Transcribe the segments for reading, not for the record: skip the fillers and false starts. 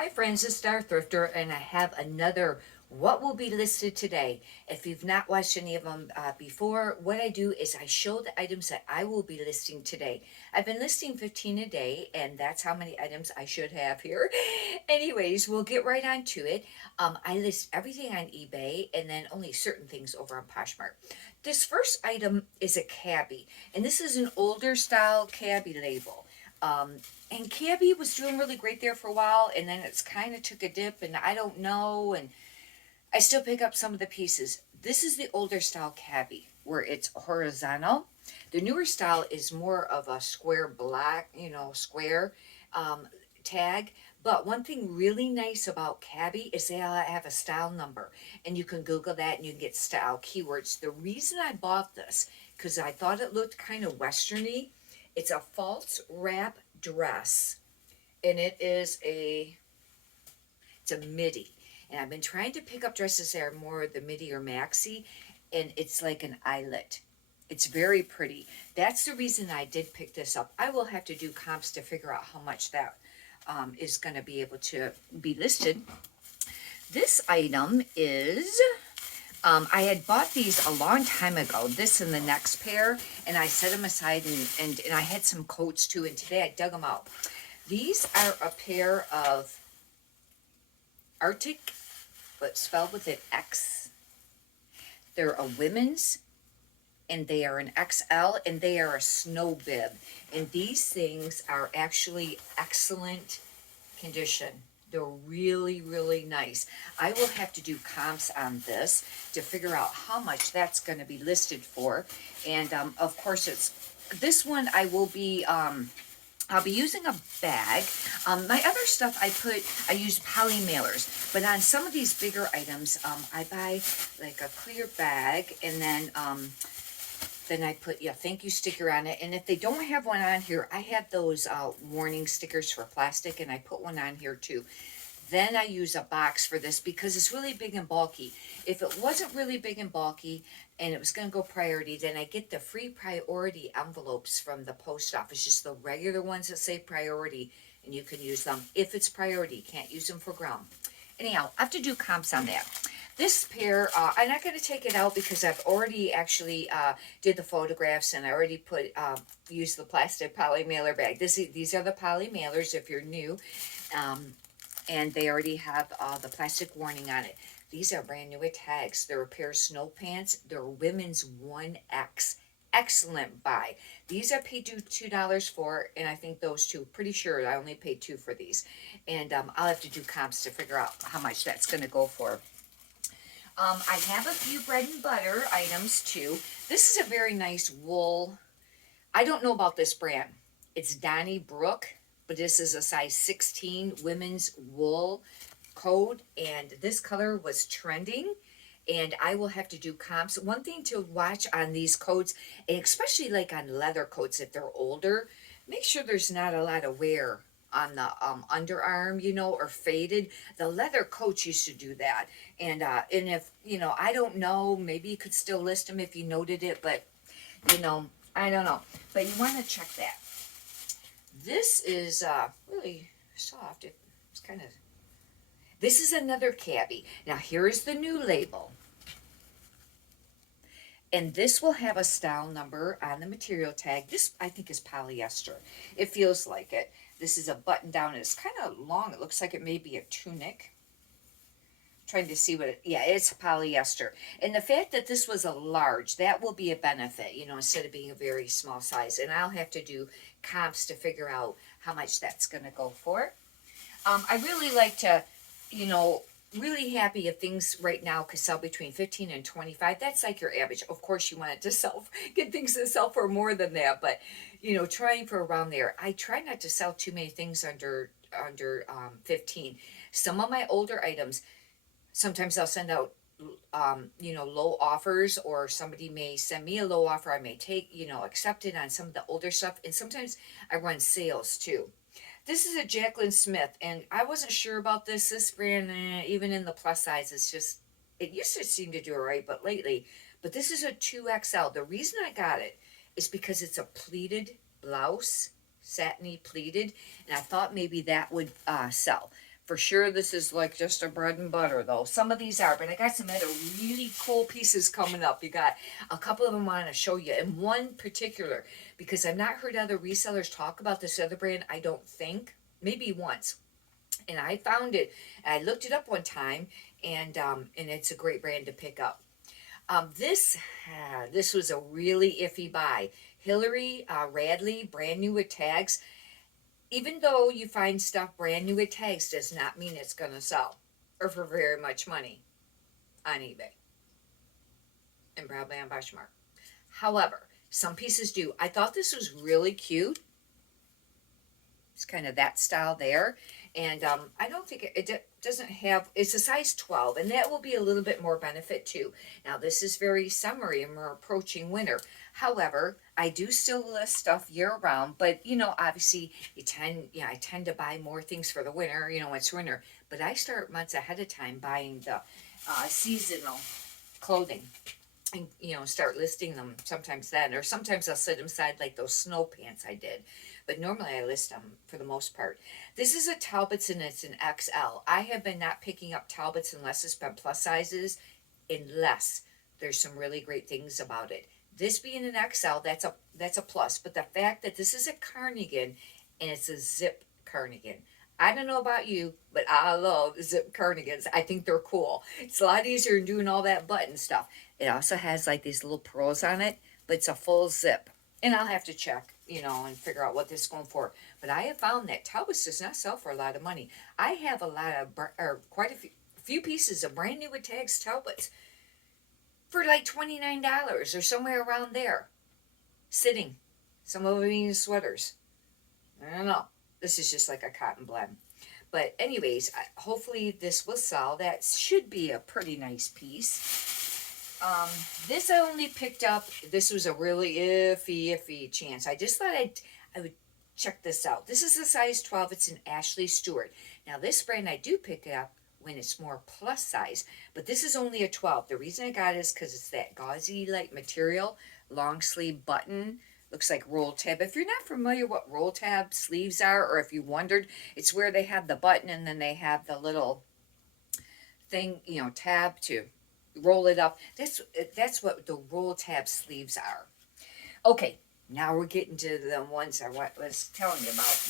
Hi friends, it's Star Thrifter, and I have another what will be listed today. If you've not watched any of them before, what I do is I show the items that I will be listing today. I've been listing 15 a day, and that's how many items I should have here. Anyways, we'll get right on to it. I list everything on eBay and then only certain things over on Poshmark. This first item is a cabbie, and this is an older style cabbie label. Um, and Cabby was doing really great there for a while, and then it's kind of took a dip, and I don't know, and I still pick up some of the pieces. This is the older style Cabby, where it's horizontal. The newer style is more of a square black, square um, tag. But one thing really nice about Cabby is they have a style number, and you can Google that and you can get style keywords. The reason I bought this, because I thought it looked kind of westerny, it's a false wrap dress, and it's a midi. And I've been trying to pick up dresses that are more the midi or maxi, and it's like an eyelet. It's very pretty. That's the reason I did pick this up. I will have to do comps to figure out how much that is going to be able to be listed. This item is I had bought these a long time ago, this and the next pair, and I set them aside, and I had some coats too, and today I dug them out. These are a pair of Arctic, but spelled with an X. They're a women's, and they are an XL, and they are a snow bib. And these things are actually excellent condition. They're really, really nice. I will have to do comps on this to figure out how much that's going to be listed for. And of course, this one I'll be using a bag. My other stuff I use poly mailers, but on some of these bigger items, I buy like a clear bag, and then I put thank you sticker on it. And if they don't have one on here, I have those warning stickers for plastic, and I put one on here too. Then I use a box for this because it's really big and bulky. If it wasn't really big and bulky and it was going to go priority, then I get the free priority envelopes from the post office, just the regular ones that say priority, and you can use them if it's priority. Can't use them for ground. Anyhow, I have to do comps on that. This pair, I'm not going to take it out because I've already actually did the photographs, and I already used the plastic poly mailer bag. These are the poly mailers if you're new, and they already have the plastic warning on it. These are brand new with tags. They're a pair of snow pants. They're women's 1X. Excellent buy. These I paid $2 for, and I think those two, pretty sure I only paid $2 for these. And I'll have to do comps to figure out how much that's going to go for. I have a few bread and butter items too. This is a very nice wool. I don't know about this brand. It's Donnybrook, but this is a size 16 women's wool coat, and this color was trending, and I will have to do comps. One thing to watch on these coats, and especially like on leather coats if they're older, make sure there's not a lot of wear on the underarm, or faded. The leather coats used to do that, and if I don't know, maybe you could still list them if you noted it, but I don't know. But you want to check that. This is really soft. It's kind of. This is another cabbie. Now here is the new label. And this will have a style number on the material tag. This, I think, is polyester. It feels like it. This is a button down, and it's kind of long. It looks like it may be a tunic. Trying to see it's polyester. And the fact that this was a large, that will be a benefit, instead of being a very small size. And I'll have to do comps to figure out how much that's going to go for. I really like to, really happy if things right now could sell between 15 and 25. That's like your average. Of course, you want it to get things to sell for more than that, but trying for around there. I try not to sell too many things under 15. Some of my older items, sometimes I'll send out low offers, or somebody may send me a low offer. I may take, accept it on some of the older stuff, and sometimes I run sales too. This is a Jacqueline Smith, and I wasn't sure about this brand, even in the plus size, it used to seem to do all right, but this is a 2XL. The reason I got it is because it's a pleated blouse, satiny pleated, and I thought maybe that would sell. For sure, this is like just a bread and butter, though. Some of these are, but I got some other really cool pieces coming up. You got a couple of them I want to show you, and one particular, because I've not heard other resellers talk about this other brand, I don't think. Maybe once. And I found it, I looked it up one time, and it's a great brand to pick up. This was a really iffy buy. Hillary Radley, brand new with tags. Even though you find stuff brand new with tags, does not mean it's going to sell or for very much money on eBay and probably on Poshmark. However, some pieces do. I thought this was really cute. It's kind of that style there. And I don't think it doesn't have, it's a size 12, and that will be a little bit more benefit too. Now, this is very summery and we're approaching winter. However, I do still list stuff year round, but obviously I tend to buy more things for the winter, it's winter. But I start months ahead of time buying the seasonal clothing and start listing them sometimes then, or sometimes I'll set them aside like those snow pants I did, but normally I list them for the most part. This is a Talbots and it's an XL. I have been not picking up Talbots unless it's been plus sizes, unless there's some really great things about it. This being an XL, that's a plus, but the fact that this is a cardigan and it's a zip cardigan, I don't know about you, but I love zip cardigans. I think they're cool. It's a lot easier than doing all that button stuff. It also has like these little pearls on it, but it's a full zip. And I'll have to check, and figure out what this is going for. But I have found that Talbots does not sell for a lot of money. I have quite a few pieces of brand new with tags Talbots for like $29 or somewhere around there. Sitting. Some of them being sweaters. I don't know. This is just like a cotton blend. But anyways, hopefully this will sell. That should be a pretty nice piece. This I only picked up. This was a really iffy chance. I just thought I would check this out. This is a size 12. It's an Ashley Stewart. Now this brand I do pick it up when it's more plus size, but this is only a 12. The reason I got it is because it's that gauzy like material, long sleeve button. Looks like roll tab. If you're not familiar what roll tab sleeves are, or if you wondered, it's where they have the button and then they have the little thing, tab to roll it up. That's what the roll tab sleeves are. Okay, now we're getting to the ones I was telling you about.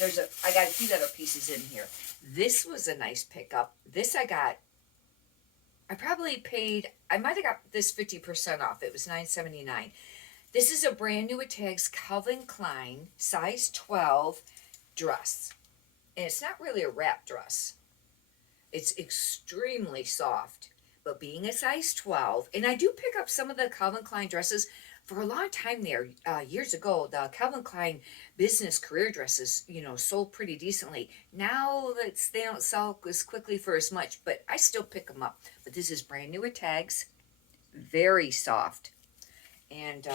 I got a few other pieces in here. This was a nice pickup. This I might have got this 50% off. It was $9.79. This is a brand new with tags Calvin Klein size 12 dress. And it's not really a wrap dress. It's extremely soft. But being a size 12, and I do pick up some of the Calvin Klein dresses for a long time there. Years ago, the Calvin Klein business career dresses, sold pretty decently. Now they don't sell as quickly for as much, but I still pick them up. But this is brand new with tags. Very soft. And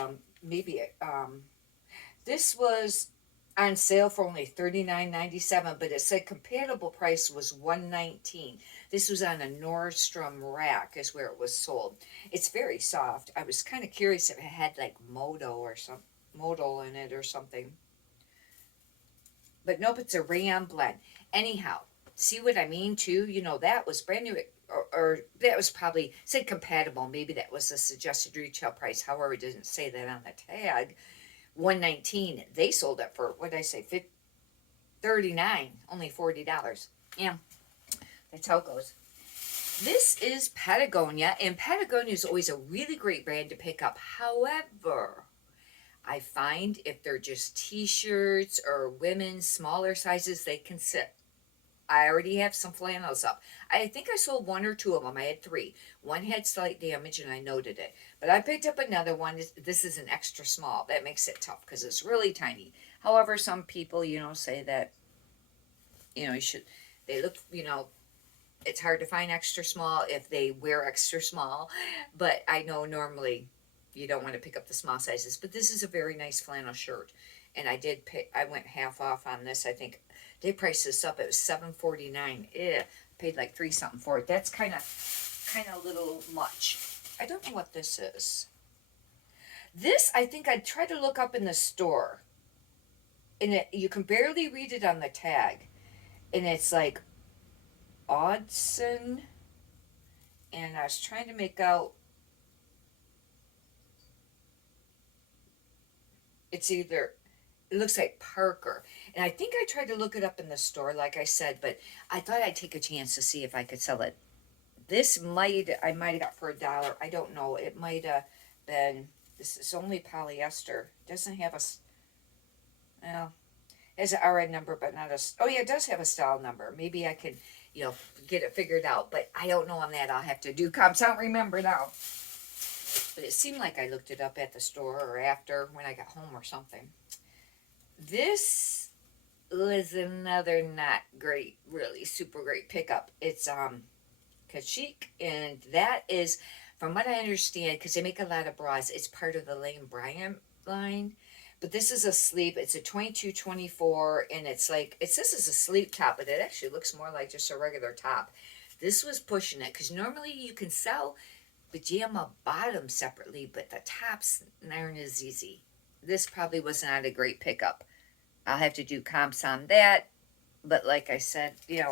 this was on sale for only $39.97, but it said compatible price was $119. This was on a Nordstrom rack is where it was sold. It's very soft. I was kind of curious if it had like modal in it or something. But nope, it's a rayon blend. Anyhow, see what I mean too? That was brand new, or that was probably said compatible. Maybe that was a suggested retail price. However, it didn't say that on the tag. $119. They sold it for, what did I say, $39, only $40. Yeah, that's how it goes. This is Patagonia, and Patagonia is always a really great brand to pick up. However, I find if they're just t-shirts or women's smaller sizes, they can sit. I already have some flannels up. I think I sold one or two of them. I had 3. One had slight damage and I noted it. But I picked up another one. This is an extra small. That makes it tough because it's really tiny. However, some people, say that, they look, it's hard to find extra small if they wear extra small. But I know normally you don't want to pick up the small sizes. But this is a very nice flannel shirt. And I went half off on this. I think they priced this up. It was $7.49. Paid like $3 something for it. That's kind of a little much. I don't know what this is. This, I think I tried to look up in the store. And you can barely read it on the tag. And it's like Audson, and I was trying to make out, it's either, it looks like Parker. And I think I tried to look it up in the store, like I said, but I thought I'd take a chance to see if I could sell it. This I might have got for $1. I don't know. It might have been, this is only polyester. It doesn't have well, it has an RN number, but not oh yeah, it does have a style number. Maybe I can, get it figured out, but I don't know on that. I'll have to do comps. I don't remember now. But it seemed like I looked it up at the store or after when I got home or something. This was another not great, really super great pickup. It's Kashik, and that is, from what I understand, because they make a lot of bras, it's part of the Lane Bryant line. But this is a sleep. It's a 22-24, and it's like, it says it's a sleep top, but it actually looks more like just a regular top. This was pushing it, because normally you can sell pajama bottoms separately, but the tops aren't as easy. This probably was not a great pickup. I'll have to do comps on that, but like I said, it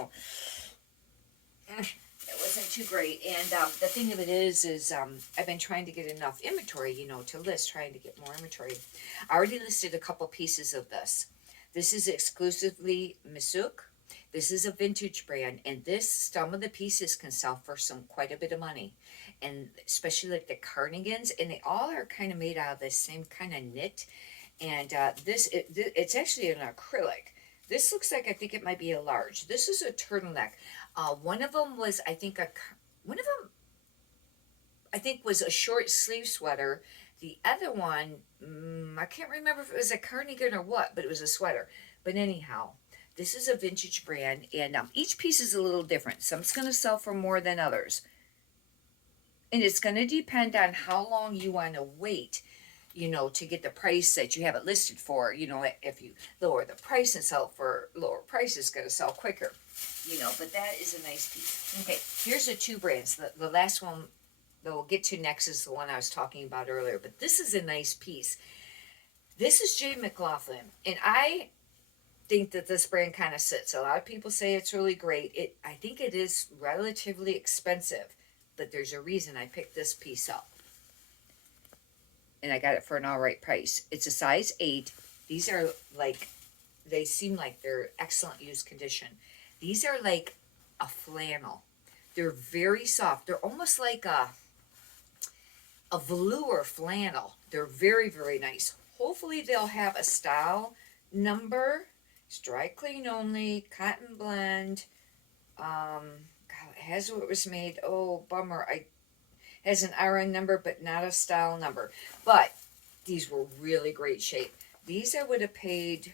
wasn't too great. And the thing of it is I've been trying to get enough inventory, to list, trying to get more inventory. I already listed a couple pieces of this. This is exclusively Misuk. This is a vintage brand, and some of the pieces can sell for quite a bit of money, and especially like the cardigans, and they all are kind of made out of the same kind of knit. And it's actually an acrylic. This looks like, I think it might be a large. This is a turtleneck. One of them was, one of them, I think, was a short sleeve sweater. The other one, I can't remember if it was a cardigan or what, but it was a sweater. But anyhow, this is a vintage brand, and each piece is a little different. Some's going to sell for more than others. And it's going to depend on how long you want to wait, to get the price that you have it listed for. If you lower the price and sell for lower price, it's going to sell quicker. But that is a nice piece. Okay, here's the two brands. The last one that we'll get to next is the one I was talking about earlier. But this is a nice piece. This is J. McLaughlin, and I think that this brand kind of sits. A lot of people say it's really great. I think it is relatively expensive, but there's a reason I picked this piece up. And I got it for an all right price. It's a size 8. These are they seem like they're excellent used condition. These are like a flannel. They're very soft. They're almost like a velour flannel. They're very, very nice. Hopefully they'll have a style number. It's dry clean only, cotton blend. God, it has where it was made. Oh, bummer. Has an RN number, but not a style number. But these were really great shape. These I would have paid,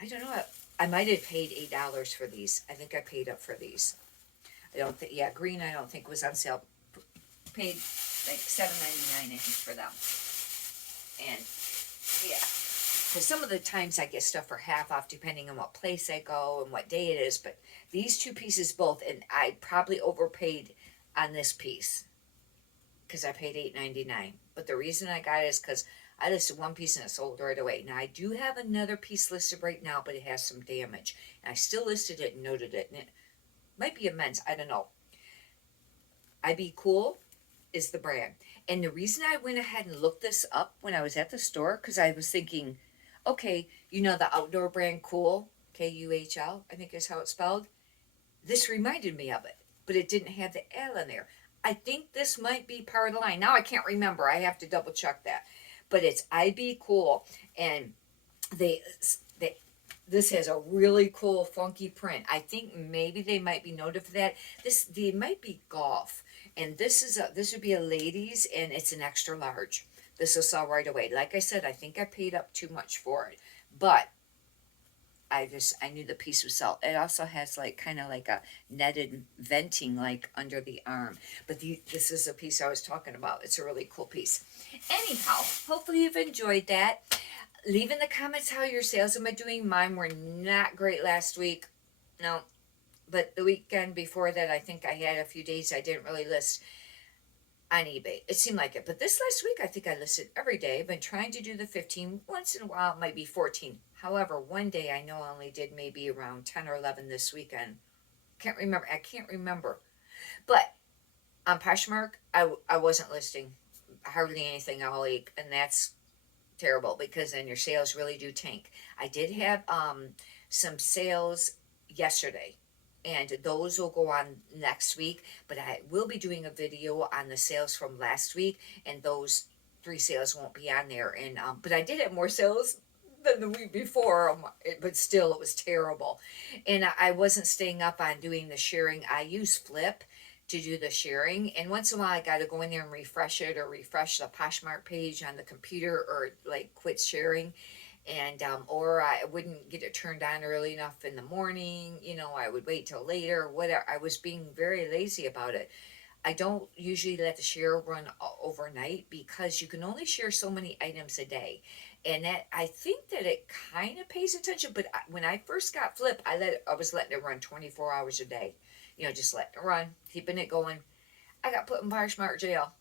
I don't know, I might have paid $8 for these. I think I paid up for these. I don't think, yeah, green I don't think was on sale. Paid like $7.99 I think for them. And yeah, because some of the times I get stuff for half off depending on what place I go and what day it is. But these two pieces both, and I probably overpaid on this piece because I paid $8.99. But the reason I got it is because I listed one piece and it sold right away. Now I do have another piece listed right now, but it has some damage, and I still listed it and noted it, and it might be a men's, I don't know. ebayhaul is the brand, and the reason I went ahead and looked this up when I was at the store, because I was thinking, okay, the outdoor brand Cool, Kuhl, I think is how it's spelled. This reminded me of it, but it didn't have the L in there. I think this might be part of the line. Now I can't remember. I have to double check that. But it's ebayhaul, and this has a really cool funky print. I think maybe they might be noted for that. They might be golf, and this would be a ladies, and it's an extra large. This will sell right away. Like I said, I think I paid up too much for it, but I knew the piece would sell. It also has kind of like a netted venting under the arm. But this is a piece I was talking about. It's a really cool piece. Anyhow, hopefully you've enjoyed that. Leave in the comments how your sales am I doing. Mine were not great last week. No, but the weekend before that, I think I had a few days I didn't really list on eBay. It seemed like it. But this last week, I think I listed every day. I've been trying to do the 15. Once in a while, it might be 14. However, one day I know I only did maybe around 10 or 11 this weekend. I can't remember. But on Poshmark, I wasn't listing hardly anything all week, and that's terrible because then your sales really do tank. I did have some sales yesterday, and those will go on next week, but I will be doing a video on the sales from last week, and those three sales won't be on there. And but I did have more sales than the week before, but still it was terrible. And I wasn't staying up on doing the sharing. I use Flip to do the sharing, and once in a while I got to go in there and refresh it, or refresh the Poshmark page on the computer, or like quit sharing. And or I wouldn't get it turned on early enough in the morning, you know, I would wait till later, whatever. I was being very lazy about it. I don't usually let the share run overnight because you can only share so many items a day. And that, I think that it kind of pays attention, but when I first got Flip, I was letting it run 24 hours a day. You know, just letting it run, keeping it going. I got put in Poshmark jail.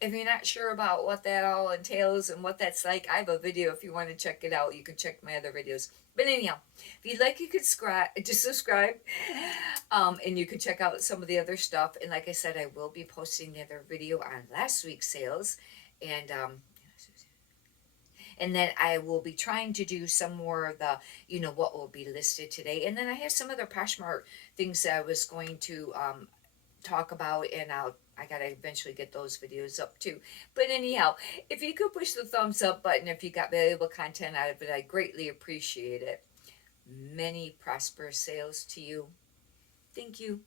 If you're not sure about what that all entails and what that's like, I have a video if you want to check it out. You can check my other videos. But anyhow, if you'd like, you could just subscribe, and you can check out some of the other stuff. And like I said, I will be posting the other video on last week's sales, and then I will be trying to do some more of the, you know, what will be listed today. And then I have some other Poshmark things that I was going to talk about, and I gotta eventually get those videos up too. But anyhow, if you could push the thumbs up button if you got valuable content out of it, I greatly appreciate it. Many prosperous sales to you. Thank you.